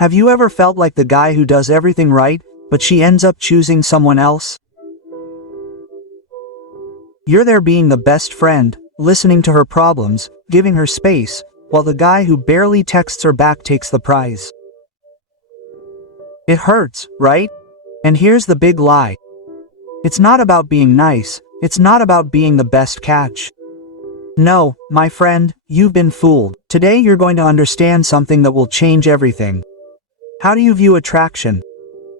Have you ever felt like the guy who does everything right, but she ends up choosing someone else? You're there being the best friend, listening to her problems, giving her space, while the guy who barely texts her back takes the prize. It hurts, right? And here's the big lie. It's not about being nice, it's not about being the best catch. No, my friend, you've been fooled. Today you're going to understand something that will change everything. How do you view attraction?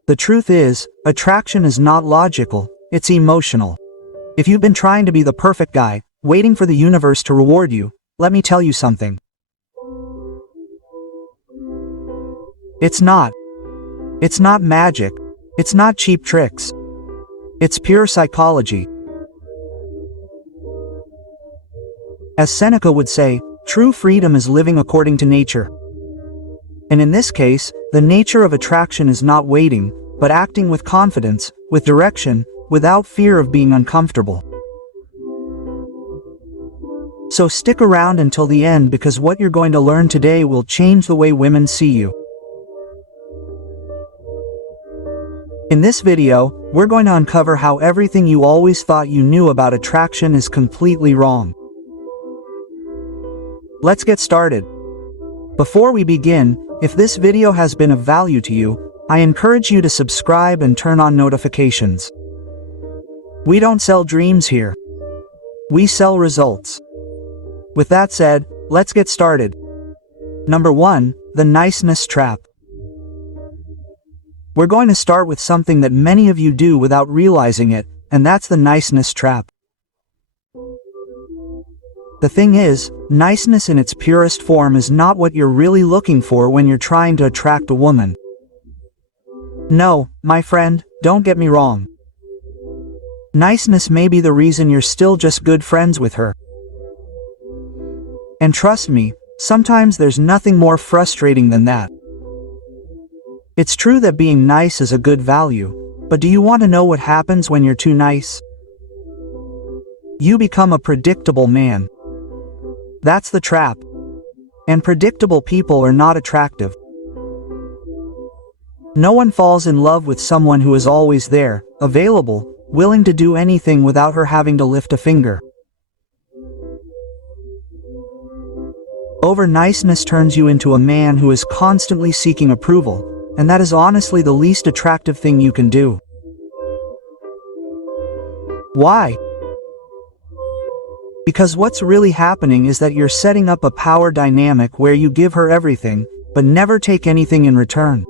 The truth is, attraction is not logical, it's emotional. If you've been trying to be the perfect guy, waiting for the universe to reward you, let me tell you something. It's not. It's not magic. It's not cheap tricks. It's pure psychology. As Seneca would say, true freedom is living according to nature. And in this case, the nature of attraction is not waiting, but acting with confidence, with direction, without fear of being uncomfortable. So stick around until the end because what you're going to learn today will change the way women see you. In this video, we're going to uncover how everything you always thought you knew about attraction is completely wrong. Let's get started. Before we begin, if this video has been of value to you, I encourage you to subscribe and turn on notifications. We don't sell dreams here. We sell results. With that said, let's get started. Number 1, the niceness trap. We're going to start with something that many of you do without realizing it, and that's the niceness trap. The thing is, niceness in its purest form is not what you're really looking for when you're trying to attract a woman. No, my friend, don't get me wrong. Niceness may be the reason you're still just good friends with her. And trust me, sometimes there's nothing more frustrating than that. It's true that being nice is a good value, but do you want to know what happens when you're too nice? You become a predictable man. That's the trap. And predictable people are not attractive. No one falls in love with someone who is always there, available, willing to do anything without her having to lift a finger. Over niceness turns you into a man who is constantly seeking approval, and that is honestly the least attractive thing you can do. Why? Because what's really happening is that you're setting up a power dynamic where you give her everything, but never take anything in return.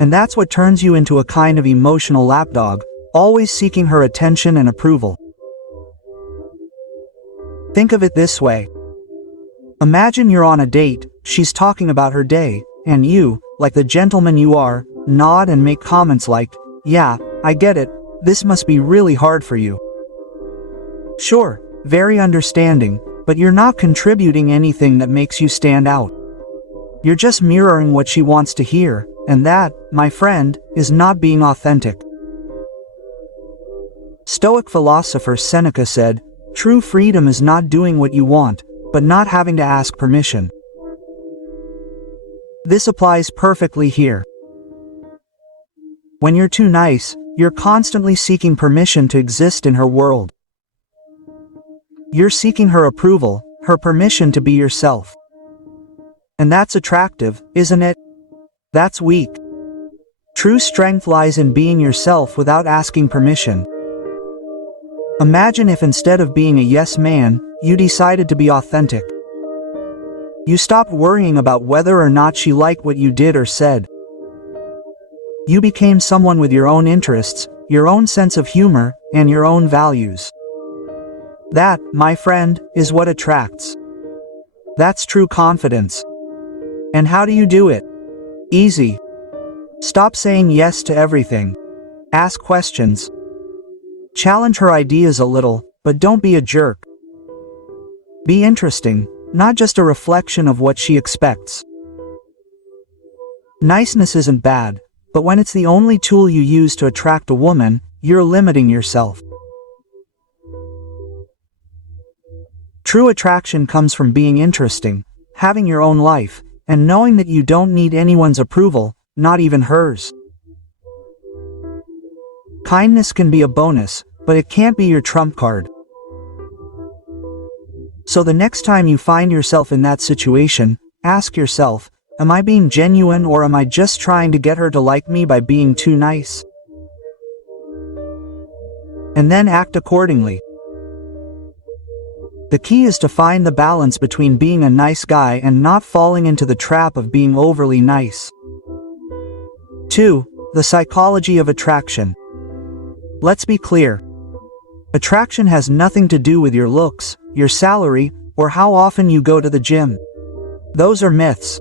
And that's what turns you into a kind of emotional lapdog, always seeking her attention and approval. Think of it this way. Imagine you're on a date, she's talking about her day, and you, like the gentleman you are, nod and make comments like, "Yeah, I get it, this must be really hard for you." Sure, very understanding, but you're not contributing anything that makes you stand out. You're just mirroring what she wants to hear, and that, my friend, is not being authentic. Stoic philosopher Seneca said, "True freedom is not doing what you want, but not having to ask permission." This applies perfectly here. When you're too nice, you're constantly seeking permission to exist in her world. You're seeking her approval, her permission to be yourself. And that's attractive, isn't it? That's weak. True strength lies in being yourself without asking permission. Imagine if instead of being a yes man, you decided to be authentic. You stopped worrying about whether or not she liked what you did or said. You became someone with your own interests, your own sense of humor, and your own values. That, my friend, is what attracts. That's true confidence. And how do you do it? Easy. Stop saying yes to everything. Ask questions. Challenge her ideas a little, but don't be a jerk. Be interesting, not just a reflection of what she expects. Niceness isn't bad, but when it's the only tool you use to attract a woman, you're limiting yourself. True attraction comes from being interesting, having your own life, and knowing that you don't need anyone's approval, not even hers. Kindness can be a bonus, but it can't be your trump card. So the next time you find yourself in that situation, ask yourself, am I being genuine or am I just trying to get her to like me by being too nice? And then act accordingly. The key is to find the balance between being a nice guy and not falling into the trap of being overly nice. 2. The psychology of attraction. Let's be clear. Attraction has nothing to do with your looks, your salary, or how often you go to the gym. Those are myths.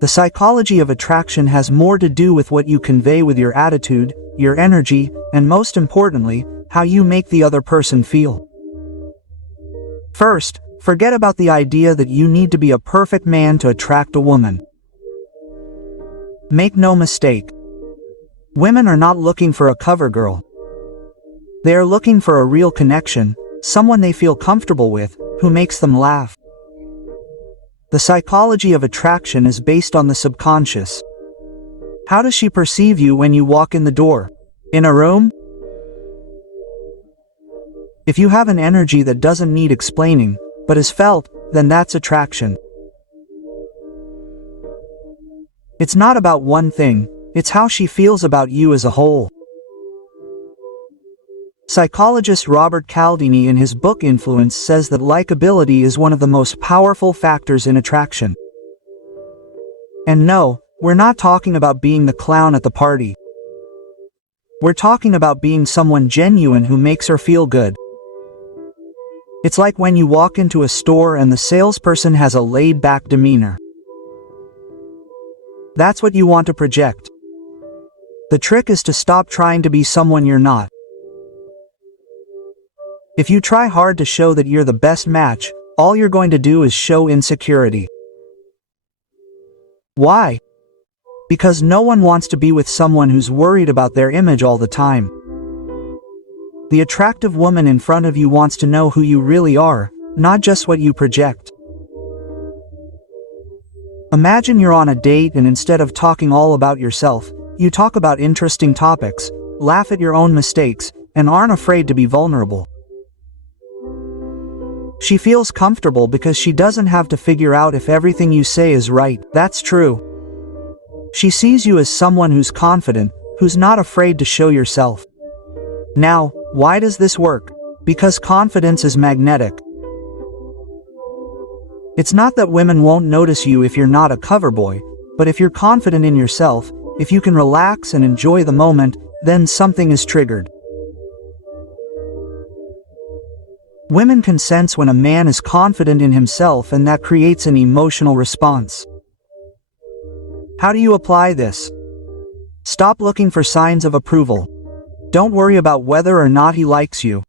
The psychology of attraction has more to do with what you convey with your attitude, your energy, and most importantly, how you make the other person feel. First, forget about the idea that you need to be a perfect man to attract a woman. Make no mistake. Women are not looking for a cover girl. They are looking for a real connection, someone they feel comfortable with, who makes them laugh. The psychology of attraction is based on the subconscious. How does she perceive you when you walk in the door? In a room? If you have an energy that doesn't need explaining, but is felt, then that's attraction. It's not about one thing, it's how she feels about you as a whole. Psychologist Robert Cialdini in his book Influence says that likability is one of the most powerful factors in attraction. And no, we're not talking about being the clown at the party. We're talking about being someone genuine who makes her feel good. It's like when you walk into a store and the salesperson has a laid-back demeanor. That's what you want to project. The trick is to stop trying to be someone you're not. If you try hard to show that you're the best match, all you're going to do is show insecurity. Why? Because no one wants to be with someone who's worried about their image all the time. The attractive woman in front of you wants to know who you really are, not just what you project. Imagine you're on a date and instead of talking all about yourself, you talk about interesting topics, laugh at your own mistakes, and aren't afraid to be vulnerable. She feels comfortable because she doesn't have to figure out if everything you say is right. That's true. She sees you as someone who's confident, who's not afraid to show yourself. Now, why does this work? Because confidence is magnetic. It's not that women won't notice you if you're not a cover boy, but if you're confident in yourself, if you can relax and enjoy the moment, then something is triggered. Women can sense when a man is confident in himself, and that creates an emotional response. How do you apply this? Stop looking for signs of approval. Don't worry about whether or not he likes you.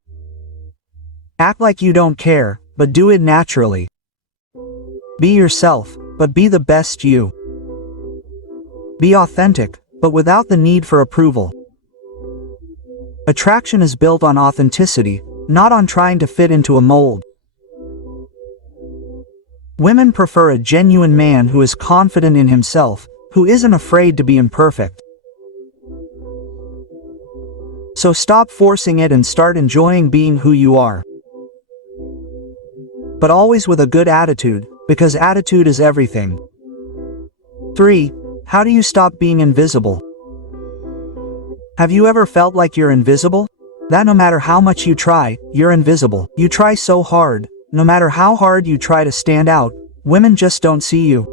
Act like you don't care, but do it naturally. Be yourself, but be the best you. Be authentic, but without the need for approval. Attraction is built on authenticity, not on trying to fit into a mold. Women prefer a genuine man who is confident in himself, who isn't afraid to be imperfect. So stop forcing it and start enjoying being who you are. But always with a good attitude, because attitude is everything. 3. How do you stop being invisible? Have you ever felt like you're invisible? That no matter how much you try, you're invisible. You try so hard, no matter how hard you try to stand out, women just don't see you.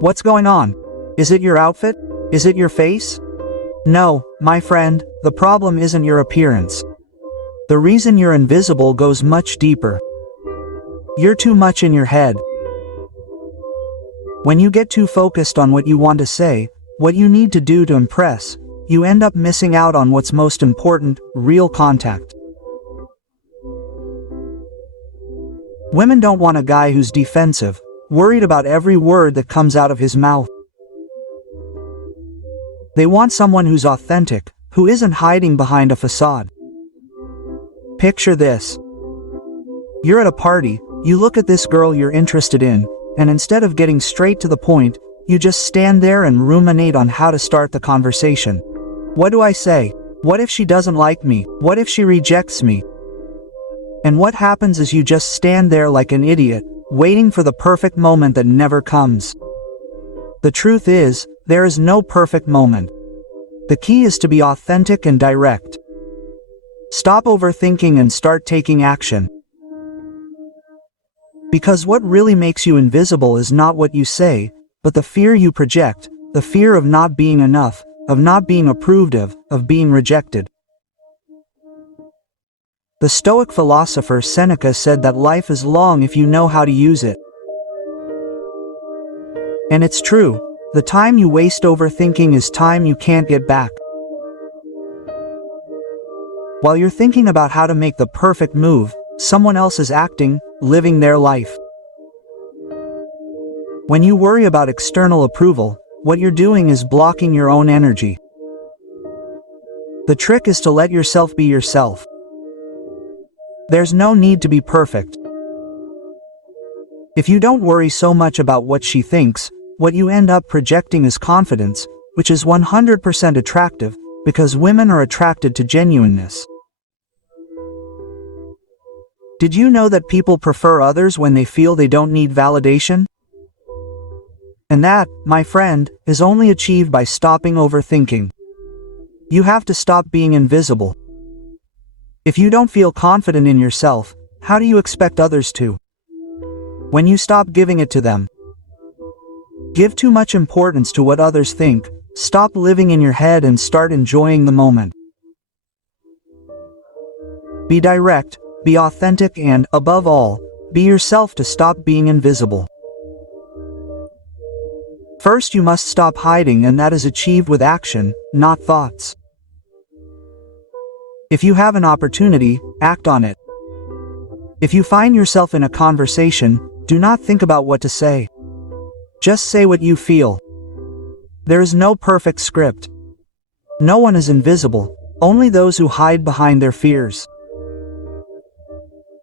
What's going on? Is it your outfit? Is it your face? No, my friend, the problem isn't your appearance. The reason you're invisible goes much deeper. You're too much in your head. When you get too focused on what you want to say, what you need to do to impress, you end up missing out on what's most important, real contact. Women don't want a guy who's defensive, worried about every word that comes out of his mouth. They want someone who's authentic, who isn't hiding behind a facade. Picture this. You're at a party, you look at this girl you're interested in, and instead of getting straight to the point, you just stand there and ruminate on how to start the conversation. What do I say? What if she doesn't like me? What if she rejects me? And what happens is you just stand there like an idiot, waiting for the perfect moment that never comes. The truth is, there is no perfect moment. The key is to be authentic and direct. Stop overthinking and start taking action. Because what really makes you invisible is not what you say, but the fear you project, the fear of not being enough, of not being approved of being rejected. The Stoic philosopher Seneca said that life is long if you know how to use it. And it's true, the time you waste overthinking is time you can't get back. While you're thinking about how to make the perfect move, someone else is acting, living their life. When you worry about external approval, what you're doing is blocking your own energy. The trick is to let yourself be yourself. There's no need to be perfect. If you don't worry so much about what she thinks, what you end up projecting is confidence, which is 100% attractive, because women are attracted to genuineness. Did you know that people prefer others when they feel they don't need validation? And that, my friend, is only achieved by stopping overthinking. You have to stop being invisible. If you don't feel confident in yourself, how do you expect others to? When you stop giving it to them. Give too much importance to what others think, stop living in your head and start enjoying the moment. Be direct, be authentic and, above all, be yourself to stop being invisible. First you must stop hiding, and that is achieved with action, not thoughts. If you have an opportunity, act on it. If you find yourself in a conversation, do not think about what to say. Just say what you feel. There is no perfect script. No one is invisible, only those who hide behind their fears.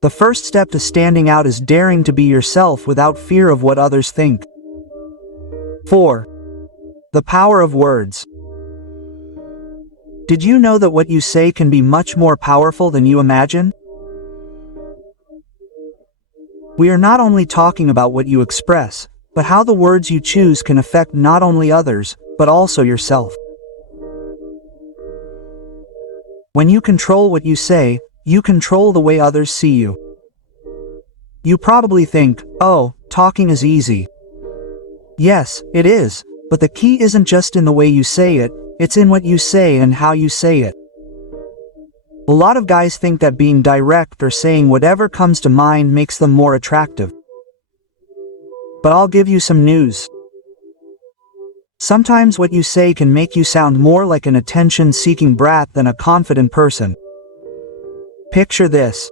The first step to standing out is daring to be yourself without fear of what others think. 4. The power of words. Did you know that what you say can be much more powerful than you imagine? We are not only talking about what you express, but how the words you choose can affect not only others, but also yourself. When you control what you say, you control the way others see you. You probably think, oh, talking is easy. Yes, it is, but the key isn't just in the way you say it, it's in what you say and how you say it. A lot of guys think that being direct or saying whatever comes to mind makes them more attractive. But I'll give you some news. Sometimes what you say can make you sound more like an attention-seeking brat than a confident person. Picture this.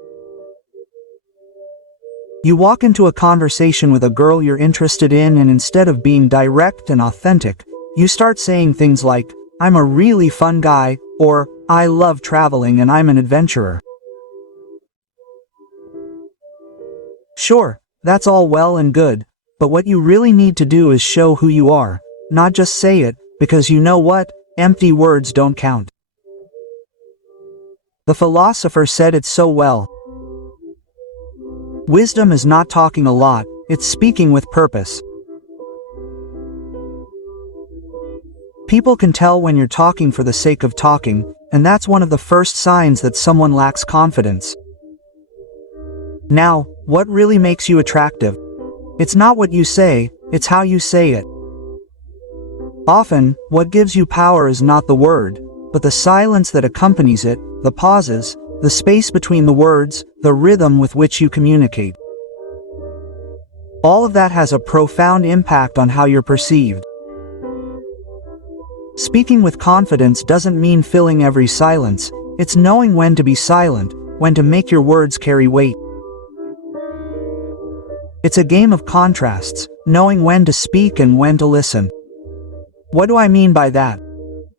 You walk into a conversation with a girl you're interested in, and instead of being direct and authentic, you start saying things like, "I'm a really fun guy," or "I love traveling and I'm an adventurer." Sure, that's all well and good, but what you really need to do is show who you are, not just say it, because you know what? Empty words don't count. The philosopher said it so well. Wisdom is not talking a lot, it's speaking with purpose. People can tell when you're talking for the sake of talking, and that's one of the first signs that someone lacks confidence. Now, what really makes you attractive? It's not what you say, it's how you say it. Often, what gives you power is not the word, but the silence that accompanies it, the pauses, the space between the words, the rhythm with which you communicate. All of that has a profound impact on how you're perceived. Speaking with confidence doesn't mean filling every silence, it's knowing when to be silent, when to make your words carry weight. It's a game of contrasts, knowing when to speak and when to listen. What do I mean by that?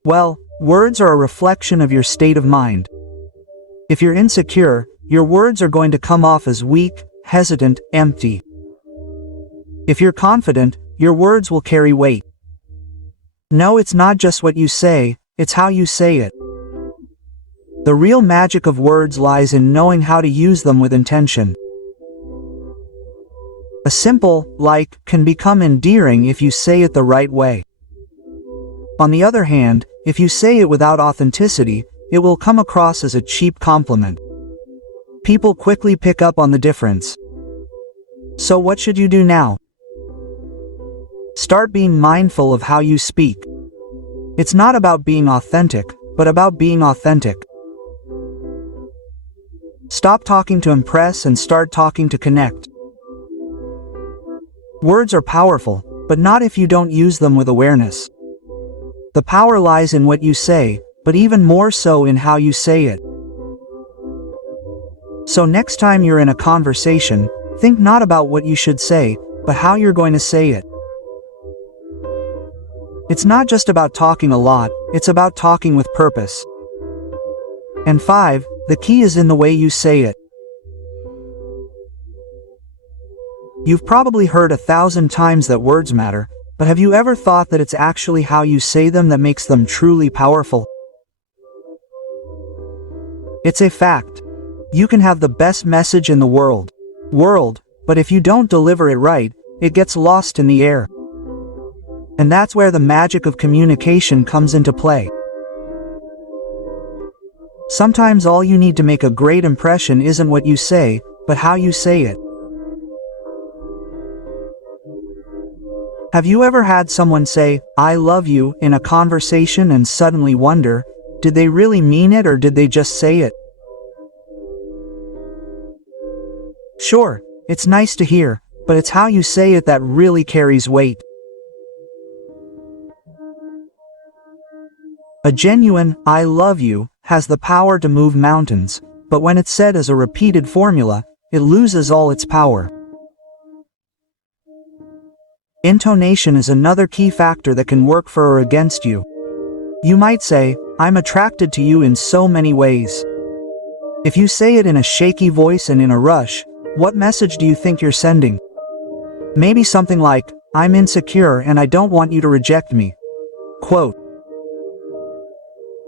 Well, words are a reflection of your state of mind. If you're insecure, your words are going to come off as weak, hesitant, empty. If you're confident, your words will carry weight. No, it's not just what you say, it's how you say it. The real magic of words lies in knowing how to use them with intention. A simple "like" can become endearing if you say it the right way. On the other hand, if you say it without authenticity, it will come across as a cheap compliment. People quickly pick up on the difference. So what should you do now? Start being mindful of how you speak. It's not about being authentic, but about being authentic. Stop talking to impress and start talking to connect. Words are powerful, but not if you don't use them with awareness. The power lies in what you say, but even more so in how you say it. So next time you're in a conversation, think not about what you should say, but how you're going to say it. It's not just about talking a lot, it's about talking with purpose. And 5, the key is in the way you say it. You've probably heard 1,000 times that words matter, but have you ever thought that it's actually how you say them that makes them truly powerful? It's a fact. You can have the best message in the world, but if you don't deliver it right, it gets lost in the air. And that's where the magic of communication comes into play. Sometimes all you need to make a great impression isn't what you say, but how you say it. Have you ever had someone say, "I love you," in a conversation and suddenly wonder, did they really mean it or did they just say it? Sure, it's nice to hear, but it's how you say it that really carries weight. A genuine, "I love you," has the power to move mountains, but when it's said as a repeated formula, it loses all its power. Intonation is another key factor that can work for or against you. You might say, "I'm attracted to you in so many ways." If you say it in a shaky voice and in a rush, what message do you think you're sending? Maybe something like, "I'm insecure and I don't want you to reject me." Quote.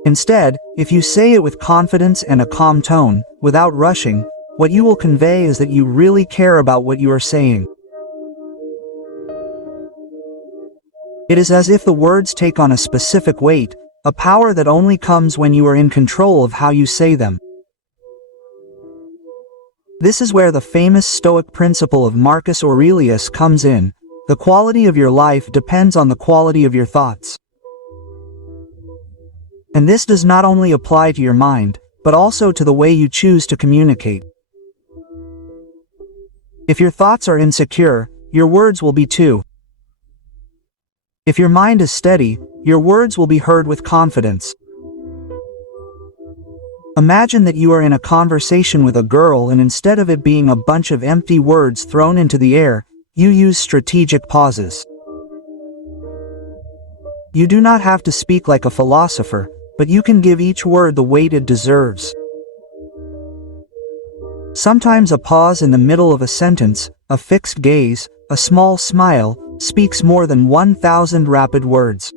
Instead, if you say it with confidence and a calm tone, without rushing, what you will convey is that you really care about what you are saying. It is as if the words take on a specific weight, a power that only comes when you are in control of how you say them. This is where the famous Stoic principle of Marcus Aurelius comes in: the quality of your life depends on the quality of your thoughts. And this does not only apply to your mind, but also to the way you choose to communicate. If your thoughts are insecure, your words will be too. If your mind is steady, your words will be heard with confidence. Imagine that you are in a conversation with a girl and instead of it being a bunch of empty words thrown into the air, you use strategic pauses. You do not have to speak like a philosopher, but you can give each word the weight it deserves. Sometimes a pause in the middle of a sentence, a fixed gaze, a small smile, speaks more than 1,000 rapid words.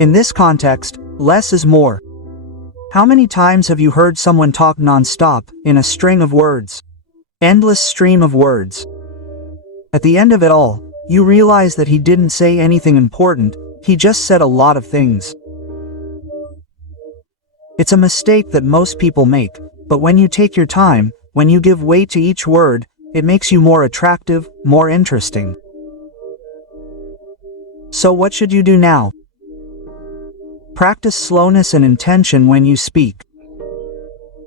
In this context, less is more. How many times have you heard someone talk non-stop, in a string of words? Endless stream of words. At the end of it all, you realize that he didn't say anything important, he just said a lot of things. It's a mistake that most people make, but when you take your time, when you give weight to each word, it makes you more attractive, more interesting. So what should you do now? Practice slowness and intention when you speak.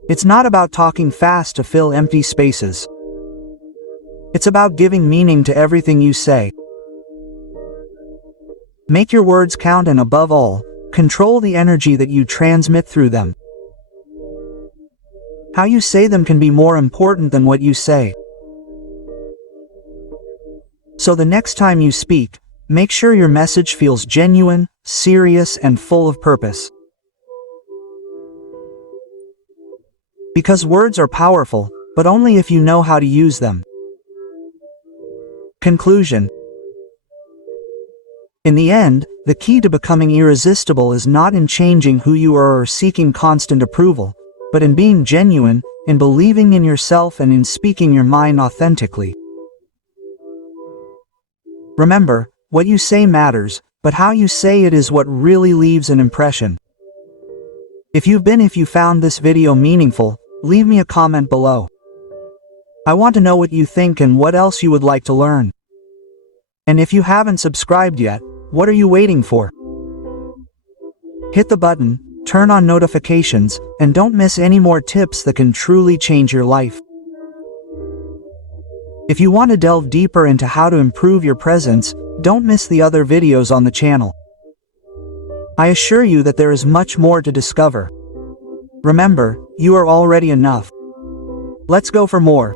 It's not about talking fast to fill empty spaces. It's about giving meaning to everything you say. Make your words count and above all, control the energy that you transmit through them. How you say them can be more important than what you say. So the next time you speak, make sure your message feels genuine, serious, and full of purpose. Because words are powerful, but only if you know how to use them. Conclusion. In the end, the key to becoming irresistible is not in changing who you are or seeking constant approval, but in being genuine, in believing in yourself and in speaking your mind authentically. Remember, what you say matters, but how you say it is what really leaves an impression. If you found this video meaningful, leave me a comment below. I want to know what you think and what else you would like to learn. And if you haven't subscribed yet, what are you waiting for? Hit the button, turn on notifications, and don't miss any more tips that can truly change your life. If you want to delve deeper into how to improve your presence, don't miss the other videos on the channel. I assure you that there is much more to discover. Remember, you are already enough. Let's go for more.